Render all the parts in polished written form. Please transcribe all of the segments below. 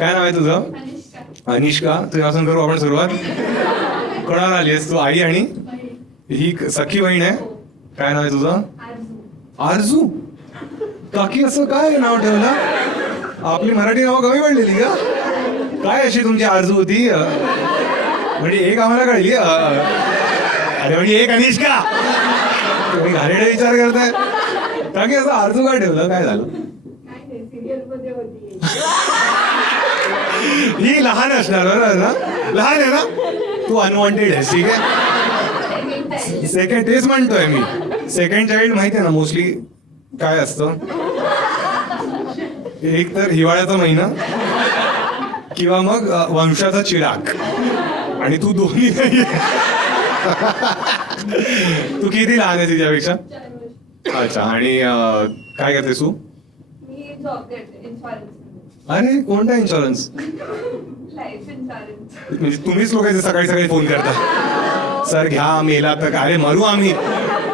काय नाव आहे तुझं? अनिष्का. तुझ्यापासून करू आपण सुरुवात. कोणाला आली आहेस तू? आई आणि ही सखी बहीण आहे. काय नाव आहे तुझं? आरजू. काकी असं काय नाव ठेवलं? आपली मराठी नावं कमी पडलेली का? काय अशी तुमची आरजू होती? म्हणजे एक आम्हाला कळली. अरे म्हणजे एक अनिष्का. तुम्ही घाणेरडा विचार करताय. काकी असं आरजू काय ठेवलं? काय झालं? ही लहान असणार बरोबर ना? लहान आहे ना तू? अनवॉन्टेड आहेस. ठीक आहे. सेकंड तेच म्हणतोय मी. सेकंड चाइल्ड माहिती आहे ना मोस्टली काय असतं? एक तर हिवाळ्याचा महिना किंवा मग वंशाचा चिराग. आणि तू दोन्ही नाही. तू किती लहान आहे तिच्यापेक्षा? अच्छा. आणि काय करतेस तू? अरे कोणता इन्शुरन्स? म्हणजे तुम्हीच लोकांचे सकाळी सकाळी फोन करता, सर घ्या मेला तर काय मरू आम्ही,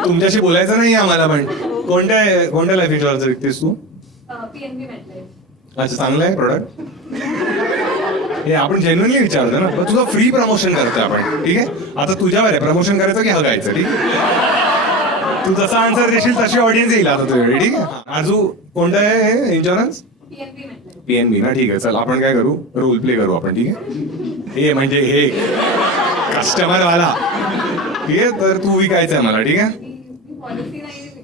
तुमच्याशी बोलायचं नाही आम्हाला. पण कोणत्या लाईफ इन्शुरन्स विकतेस तू? अच्छा, चांगलं आहे प्रोडक्ट. हे आपण जेन्युअनली विचारतो ना. तुझं फ्री प्रमोशन करतोय आपण. ठीक आहे. आता तुझ्यावर आहे प्रमोशन करायचं की हगायचं. ठीक आहे. तू जसा आन्सर देशील तशी ऑडियन्स येईल आता तुझ्याकडे. ठीक आहे. आजू कोणतं आहे हे इन्शुरन्स? PNB ना. ठीक आहे. चल आपण काय करू, रोल प्ले करू आपण. ठीक आहे. हे म्हणजे हे कस्टमर वाला. ठीक आहे. तर तू विकायचं आहे मला. ठीक आहे.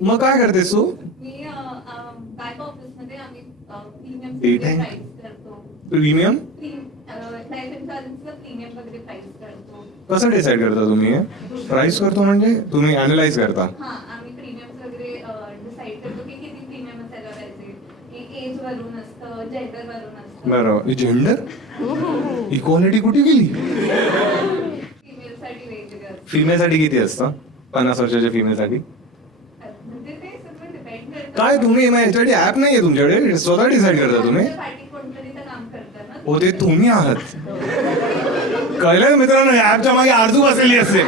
मग काय करतेस तू? प्रीमियम कसं डिसाईड करता तुम्ही? प्राइस करतो म्हणजे तुम्ही अनालाइज करता? बरोबर. जेंडर इक्वालिटी कुठे गेली? फिमेल साठी किती असतं? 50 वर्षाच्या फिमेल साठी काय? तुम्ही याच्यासाठी ऍप नाहीये तुमच्याकडे? स्वतः डिसाईड करता तुम्ही? हो ते तुम्ही आहात. कळलं मित्रांनो? ऍपच्या मागे आरजू बसलेली असते.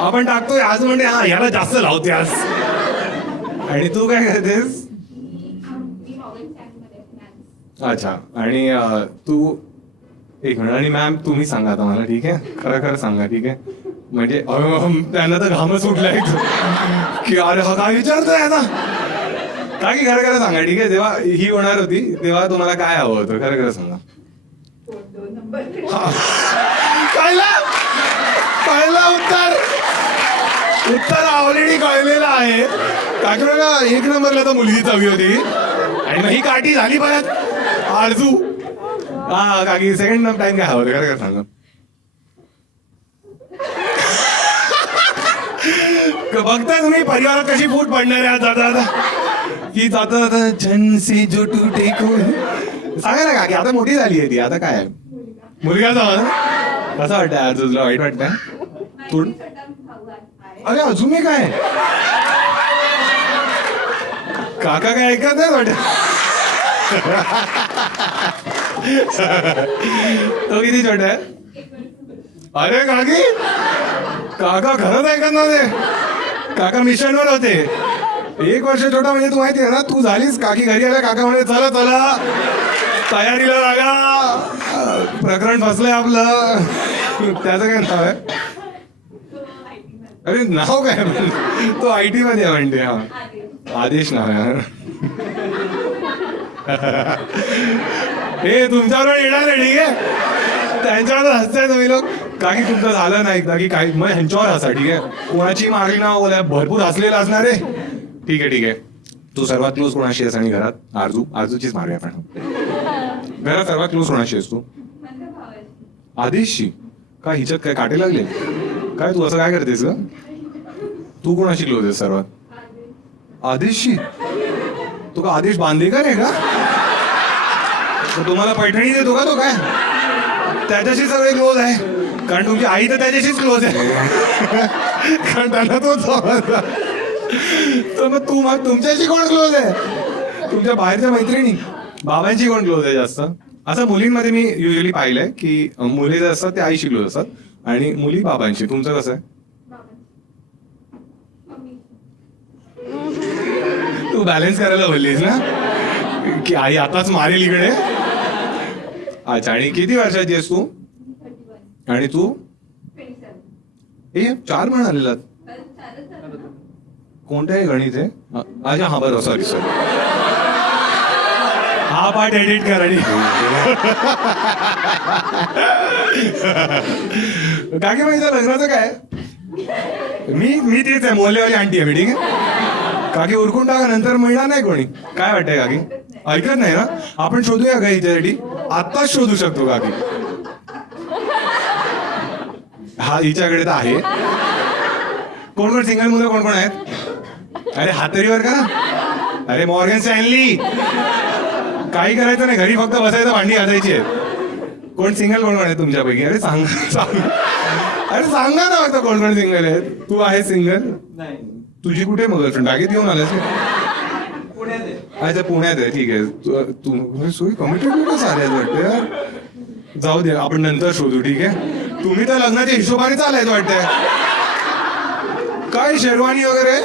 आपण टाकतोय आज म्हणते हा याला जास्त लावते आज. आणि तू काय करतेस? अच्छा. आणि तू एक मिनिट. आणि मॅम तुम्ही सांगा आता मला. ठीक आहे. खरं खरं सांगा. ठीक आहे. म्हणजे त्यांना तर घामच सुटलाय की अरे हा काय विचारतोय आता. काय की खरं खरं सांगा. ठीक आहे. जेव्हा ही होणार होती तेव्हा तुम्हाला काय हवं होतं? खरं खरं सांगा. कळलं उत्तर ऑलरेडी कळलेलं आहे. काकी बघा 1 नंबरला तर मुलगीच हवी होती आणि मग ही काठी झाली परत आरजू. हा काकी सेकंड टाइम काय हवं होतं? खरं खरं सांगा. बघताय तुम्ही परिवारात कशी फूट पडणार आहे जाता की जाता जनसे जो टूटे को. सांगा ना काकी आता मोठी झाली आहे ती. आता काय मुलगाचा कसं वाटतंय आज? तुला वाईट वाटतंय? अरे अजून मी काय काका काय ऐकत नाही वाटत? तो किती छोटा आहे? अरे काकी काका खरंच ऐकत नव्हते. काका मिशनवर होते. 1 वर्ष छोटा म्हणजे तू माहिती आहे ना. तू झालीस काकी घरी आल्या काका म्हणजे चला चला तयारीला लागा, प्रकरण फसलंय आपलं. त्याचं काय नाव आहे? अरे नाव काय? तो IT मध्ये म्हणते. हा आदेश नाव आहे. हे तुमच्यावर येणार आहे. ठीक आहे. त्यांच्यावर हसताय तुम्ही लोक. काकी तुमचं झालं नाही एकदा की काही मग ह्यांच्यावर हसा. ठीक आहे. कोणाची मागणी ना बोला भरपूर हसलेलं असणार आहे. ठीक आहे. ठीक आहे. तू सर्वात क्लोज कोणाशी आहेस? आणि घरात? आरजूचीच मारूया आपण. घरात सर्वात क्लोज कोणाशी आहेस तू? आदेशशी. का हिच्यात काय काटे लागले काय? तू असं काय करतेस ग? तू कोणाशी क्लोज आहेस सर्वात? आदेशशी. तू का आदेश बांदेकर आहे का? तुम्हाला पैठणी देतो का तो? काय त्याच्याशी सगळे क्लोज आहे? कारण तुमची आई तर त्याच्याशीच क्लोज आहे. कारण त्यांना तो तर मग तुमच्याशी कोण क्लोज आहे? तुमच्या बाहेरच्या मैत्रिणी बाबांची कोण क्लोज आहे जास्त? असं मुलींमध्ये मी युजली पाहिलंय की मुली जे असतात ते आईशी क्लोज असतात आणि मुली बाबांशी. तुमचं कसं आहे? तू बॅलन्स करायला बोललीस ना की आई आताच मारेल इकडे. अच्छा, आणि किती वर्षाची आहेस तू? आणि तू? ए 4 म्हणालेलात. कोणतं आहे गणित आहे? अच्छा हा बरोबर, सॉरी सॉरी. हा पार्ट एडिट कर. आणि काकी माझ्या लग्नाचं काय? मी तेच आहे, मोहल्लेवाली आंटी आहे मी. ठीक आहे काकी, उरकून टाका, नंतर मिळणार नाही कोणी. काय वाटतंय काकी? ऐकत नाही ना? आपण शोधूया का हिच्यासाठी? आत्ताच शोधू शकतो काकी. हा हिच्याकडे तर आहे. कोण कोण सिंगल मुलं कोण कोण आहेत? अरे हातरीवर का? अरे मॉर्गन स्टॅनली. काही करायचं नाही, घरी फक्त बसायचं, भांडी घासायची आहेत. कोण सिंगल कोण कोण आहे तुमच्यापैकी? अरे अरे सांगा ना फक्त कोण कोण सिंगल आहेत. तू आहे सिंगल? तुझी कुठे मग गर्लफ्रेंड? बागेत येऊन आलास? अच्छा पुण्यात आहे. ठीक आहे. तू सोयी कमिटेड कसं आल्यास वाटतं यार. जाऊ दे, आपण नंतर शोधू. ठीक आहे. तुम्ही तर लग्नाच्या हिशोबाने चालायचं वाटतंय. काय शेरवानी वगैरे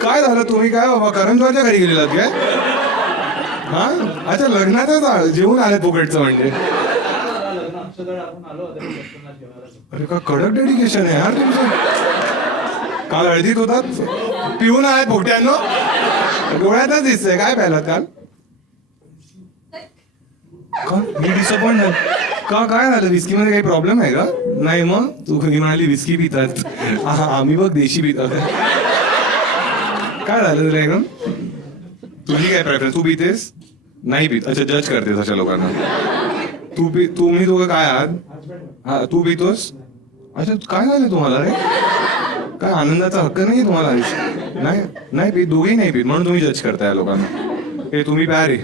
काय झालं? तुम्ही काय बाबा करंजवारच्या घरी गेलेलात काय? हा अच्छा, लग्नातच जेवून आले फुकटचं म्हणजे. अरे का कडक डेडिकेशन आहे यार तुमचं. काल हळदीत होतात, पिऊन आलात फुकट्यांनो. डोळ्यातच दिसतंय. काय प्यायलात काल? का मी डिसअपॉइंट झालं का? काय झालं? विस्की मध्ये काही प्रॉब्लेम आहे का? नाही मग तू घरी म्हणाली विस्की पितात. आम्ही बघ देशी पितात. काय झालं तुला एकदम? तुझी काय प्रेफरन्स? तू पितेस? नाही पित? अच्छा, जज करतेस अशा लोकांना. तुम्ही दोघं काय आहात? हा तू पितोस? अच्छा, काय झालं तुम्हाला रे? काय आनंदाचा हक्क नाही तुम्हाला? नाही नाही पित, दोघेही नाही पित, म्हणून तुम्ही जज करताय या लोकांना. हे तुम्ही प्या रे.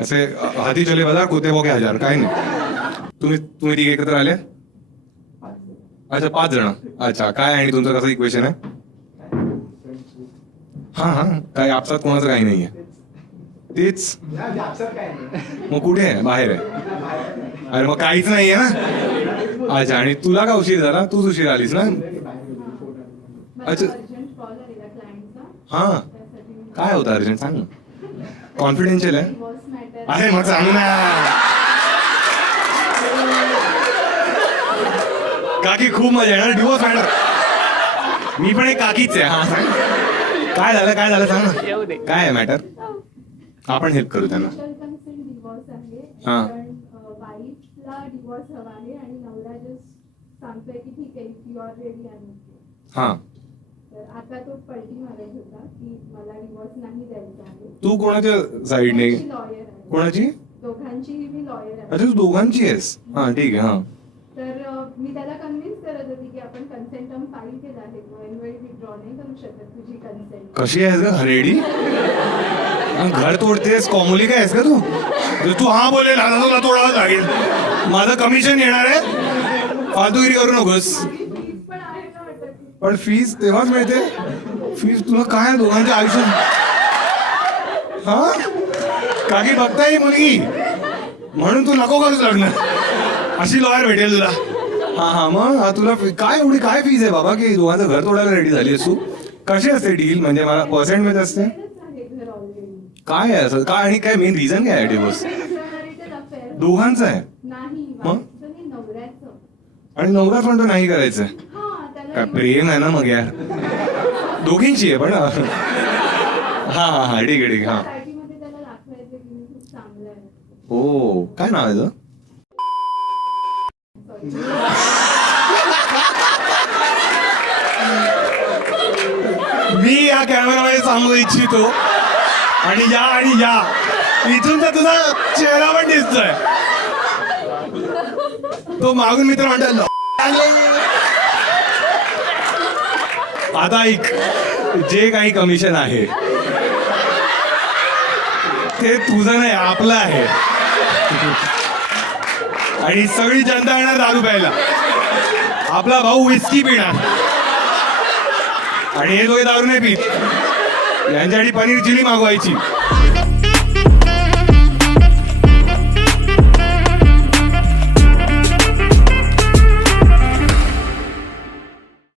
असे हाती चले बाजार कुत्ते बोके हजार. काय नाही. तुम्ही तिघे एकत्र आले? अच्छा 5 जण. अच्छा, काय आणि तुमचं कसं इक्वेशन आहे? हा काय आपसात कोणाचं काही नाहीये? तेच मग कुठे आहे? बाहेर आहे. अरे मग काहीच नाहीये ना. अच्छा, आणि तुला का उशीर झाला? तूच उशीर आलीस ना? अच्छा हा, काय होतं अर्जंट? सांग ना. कॉन्फिडेन्शियल आहे? अरे मग सांग ना. काकी खूप मजा येणार. Divorce matter. मी पण एक काकीच आहे. हा सांग. काय झालं सांग ना. काय आहे मॅटर? आपण हेल्प करू त्यांना. हा हा. आता तो पलटी मारत होता की मला डिवोर्स नाही द्यायचा आहे. तू कोणाच्या साईडने? लॉयर आहे. कोणाची? दोघांचीही मी लॉयर आहे. अच्छा, तू दोघांची आहेस? हा ठीक आहे. हा तर मी त्याला कन्व्हिन्स करत होती की आपण कन्सेंट टर्म फाईल केला आहे, ऐनवेळी विथड्रॉ नाही करू शकत तुझी कन्सेंट. कशी आहेस का रेडी? घर तोडतेस? कॉमोली काय आहेस का तू? तू हा बोलेल तुला तोडावं लागेल. माझं कमिशन येणार आहे. फालतूगिरी करू नकोस. पण फीस तेव्हाच मिळते. फीस तुला काय दोघांच्या आयुष्यात? हा काकी बघताय मुलगी म्हणून तू नको करूच लग्न. अशी लॉयर भेटेल तुला. हा मग तुला काय एवढी काय फीस आहे बाबा की दोघांचं घर तोडायला रेडी झाली तू? कशी असते डील? म्हणजे मला पर्सेंट मध्ये असते काय आहे असं? काय आणि काय मेन रिझन काय आहे डिवोर्स? दोघांचं आहे मग? आणि नवराच म्हणतो नाही करायचं. काय प्रेम आहे ना मग यार. दोघींची आहे पण. हा ठीक आहे. हा हो. काय नाव आहे? मी या कॅमेरामध्ये सांगू इच्छितो आणि या इथून तर तुझा चेहरा पण दिसतोय. तो मागून मित्र म्हणतो आता ऐक, जे काही कमिशन आहे ते तुझं नाही आपलं आहे. आणि सगळी जनता येणार दारू प्यायला. आपला भाऊ विस्की पिणार आणि हे दोघे दारू नाही पित. यांच्यासाठी पनीर चिली मागवायची.